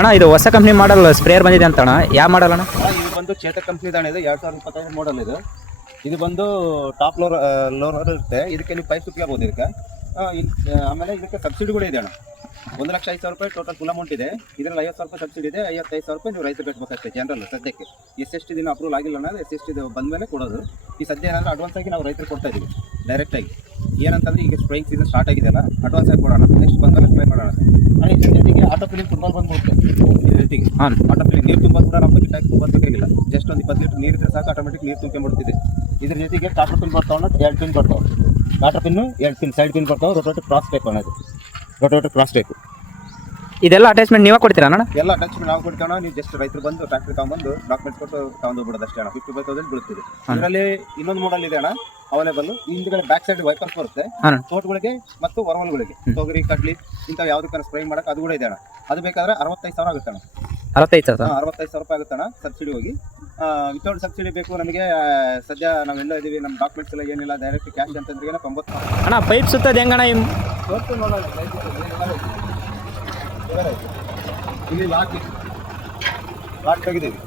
ಅಣ್ಣ ಇದು ಹೊಸ ಕಂಪ್ನಿ ಮಾಡಲ್ ಸ್ಪ್ರೇಯರ್ ಬಂದಿದೆ ಅಂತ ಅಣ್ಣ, ಯಾವ ಮಾಡಲ್ ಅಣ್ಣ? ಇದು ಬಂದು ಚೇತಕ್ ಕಂಪ್ನಿ ದಾಣ, ಇದು 2025 ಮಾಡಲ್ ಇದು. ಇದು ಬಂದು ಟಾಪ್ ಲೋರ್ ಇರುತ್ತೆ. ಇದಕ್ಕೆ ನೀವು ಪೈಪ್ ಸುತ್ಕೋಬಹುದು ಇದಕ್ಕೆ. ಆಮೇಲೆ ಇದಕ್ಕೆ ಸಬ್ಸಿಡಿ ಕೂಡ ಇದೆ ಅಣ್ಣ. 1,05,000 ರೂಪಾಯಿ ಟೋಟಲ್ ಫುಲ್ ಅಮೌಂಟ್ ಇದೆ. ಇದರಲ್ಲಿ 50,000 ರೂಪಾಯಿ ಸಬ್ಸಿಡಿ ಇದೆ. 55,000 ರೂಪಾಯಿ ನೀವು ರೈತರು ಕಟ್ಟಬೇಕಷ್ಟೇ ಜನರಲ್ ಸದ್ಯಕ್ಕೆ. SST ದಿನ ಅಪ್ರೂವಲ್ ಆಗಿಲ್ಲ ಅನ್ನೋದು SST ಬಂದ ಮೇಲೆ ಕೊಡೋದು. ಈ ಸದ್ಯ ಏನಂದ್ರೆ ಅಡ್ವಾನ್ಸ್ ಆಗಿ ನಾವು ರೈತರು ಕೊಡ್ತಾ ಇದೀವಿ ಡೈರೆಕ್ಟಾಗಿ. ಏನಂತಂದ್ರೆ ಈಗ ಸ್ಪ್ರೇಯಿಂಗ್ ಸೀಸನ್ ಸ್ಟಾರ್ಟ್ ಆಗಿದೆಯಲ್ಲ, ಅಡ್ವಾನ್ಸ್ ಆಗಿ ಕೊಡೋಣ, ನೆಕ್ಸ್ಟ್ ಬಂದಾಗ ಸ್ಪ್ರೇ ಮಾಡೋಣ. ಇದ್ರ ಜೊತೆಗೆ ಆಟೋ ಫಿಲ್ಲಿಂಗ್ ತುಂಬ ಬಂದ್ಬಿಡುತ್ತೆ. ಇದ್ರ ಜೊತೆಗೆ ಆಟೋ ಫಿಲ್ಲಿಂಗ್ ನೀರು ತುಂಬ ಕೂಡ ನಾವು ಬಕೆಟ್ ಹಾಕಿ ತುಂಬಬೇಕಾಗಿಲ್ಲ. ಜಸ್ಟ್ ಒಂದು 20 ಲೀಟರ್ ನೀರು ಇದ್ರೆ ಸಾಕು, ಆಟೋಮೆಟಿಕ್ ನೀರು ತುಂಬಿಡ್ತಿದೆ. ಇದ್ರ ಜೊತೆಗೆ ಟಾಟರ್ ಪಿನ್ ಬರ್ತಾವೆ, 2 ಪಿನ್ ಬರ್ತಾವೆ. ಟಾಟರ್ ಪಿನ್ನು 2 ಪಿನ್ ಸೈಡ್ ಪಿನ್ ಬರ್ತಾವೆ. ರೋಟೋವೇಟರ್ ಕ್ರಾಸ್ ಟೈಪ್ ಅನ್ನೋದು, ರೋಟೋವೇಟರ್ ಕ್ರಾಸ್ ಟೈಪ್. ಇದೆಲ್ಲ ಅಟ್ಯಾಚ್ಮೆಂಟ್ ನೀವೇ ಕೊಡ್ತೀರಾ ಅಣ್ಣ? ಎಲ್ಲ ಅಟ್ಯಾಚ್ಮೆಂಟ್ ನಾವು ಕೊಡ್ತೇವೆ. ನೀವು ಜಸ್ಟ್ ರೈತರು ಬಂದು ಟ್ರಾಕ್ಟರ್ ತಗೊಂಡ್ಬಂದು ಡಾಕ್ಯುಮೆಂಟ್ಸ್ ಕೊಟ್ಟು ತಗೊಂಡೋಗ್ಬಿಡೋದು ಅಷ್ಟೇ ಅಣ್ಣ. 55,000 ಬೀಳ್ತಿದೆ. ಇದರಲ್ಲಿ ಇನ್ನೊಂದು ಮಾಡಲ್ ಇದೆ ಅಣ್ಣ ಅವೈಲೇಬಲ್. ಹಿಂದ್ಗಡೆ ಬ್ಯಾಕ್ ಸೈಡ್ ವೈಪರ್ಸ್ ಬರುತ್ತೆ ತೋಟಗಳಿಗೆ ಮತ್ತು ಹೊರವಲಗಳಿಗೆ, ತೊಗರಿ ಕಡ್ಲಿ ಇಂಥವು ಯಾವ್ದಕ್ಕಾರ ಸ್ಪ್ರೇ ಮಾಡಕ್ಕೆ ಅದು ಕೂಡ ಇದೆ ಅಣ್ಣ. ಅದು ಬೇಕಾದ್ರೆ 65,000 ಆಗುತ್ತೆ ಅಣ್ಣ. 65,000 ರೂಪಾಯಿ ಆಗುತ್ತೆ ಅಣ್ಣ ಸಬ್ಸಿಡಿ ಹೋಗಿ. ವಿತೌಟ್ ಸಬ್ಸಿಡಿ ಬೇಕು ನಮಗೆ. ಸದ್ಯ ನಾವೆಲ್ಲ ಇದೀವಿ, ನಮ್ಮ ಡಾಕ್ಯುಮೆಂಟ್ಸ್ ಎಲ್ಲ ಏನಿಲ್ಲ, ಡೈರೆಕ್ಟ್ ಕ್ಯಾಶ್ ಅಂತಂದ್ರೆ 90,000 ಅಣ್ಣ. ಪೈಪ್ ಸುತ್ತದ ಹೆಂಗಣ್ಣ? ಇಲ್ಲಿ ಲಾಕ್ ತೆಗಿದೀವಿ.